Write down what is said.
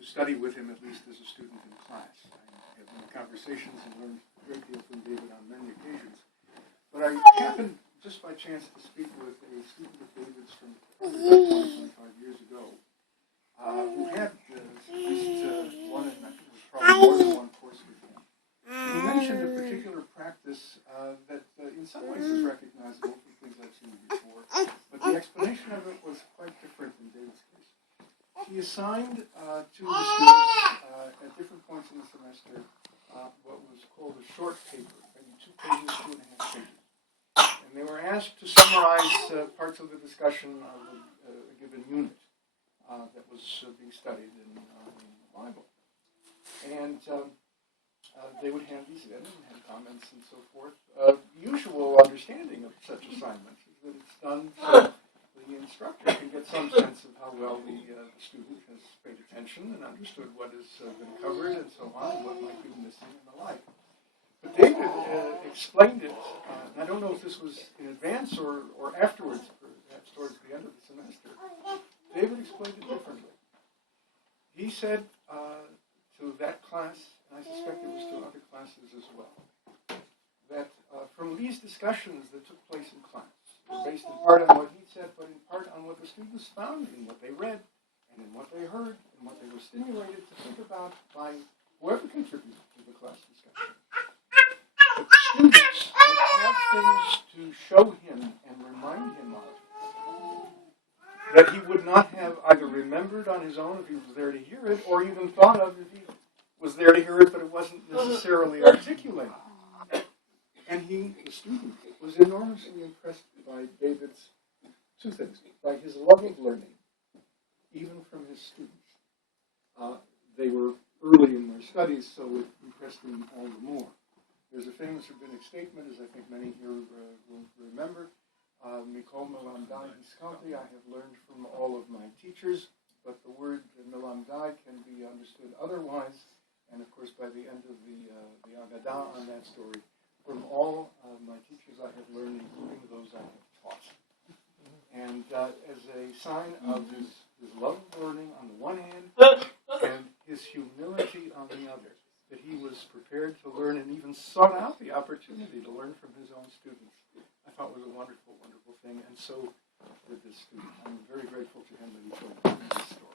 to study with him, at least as a student in class. I had many conversations and learned a great deal from David on many occasions. But I happened, just by chance, to speak with a student of David's from about 25 years ago, who had at least one, and I think it was probably more than one course with him. And he mentioned a particular practice that in some ways is recognizable from things I've seen before, but the explanation of it was quite different in David's case. He assigned to the students at different points in the semester what was called a short paper, maybe 2 pages, 2.5 pages. And they were asked to summarize parts of the discussion of a given unit that was being studied in the Bible. And they would hand these in and have comments and so forth. Usual understanding of such assignments is that it's done so the instructor can get some sense of how well the student has paid attention and understood what has been covered and so on, and what might be missing and the like. But David explained it, and I don't know if this was in advance or afterwards, perhaps towards the end of the semester. David explained it differently. He said to that class, and I suspect it was to other classes as well, that from these discussions that took place in class, based in part on what he said, but in part on what the students found in what they read, and in what they heard, and what they were stimulated to think about by whoever contributed to the class discussion. The students would have things to show him and remind him of that he would not have either remembered on his own if he was there to hear it, or even thought of if he was there to hear it, but it wasn't necessarily articulated. And he, the student, was enormously impressed by David's 2 things. By his love of learning, even from his students. They were early in their studies, so it impressed him all the more. There's a famous rabbinic statement, as I think many here will remember. Mikol melamdai hiskalti, I have learned from all of my teachers, but the word melamdai can be understood otherwise. And of course, by the end of the Agadah on that story, from all my teachers I have learned, including those I have taught. And as a sign of his love of learning on the one hand, and his humility on the other, that he was prepared to learn and even sought out the opportunity to learn from his own students, I thought was a wonderful, wonderful thing. And so did this student. I'm very grateful to him that he told me this story.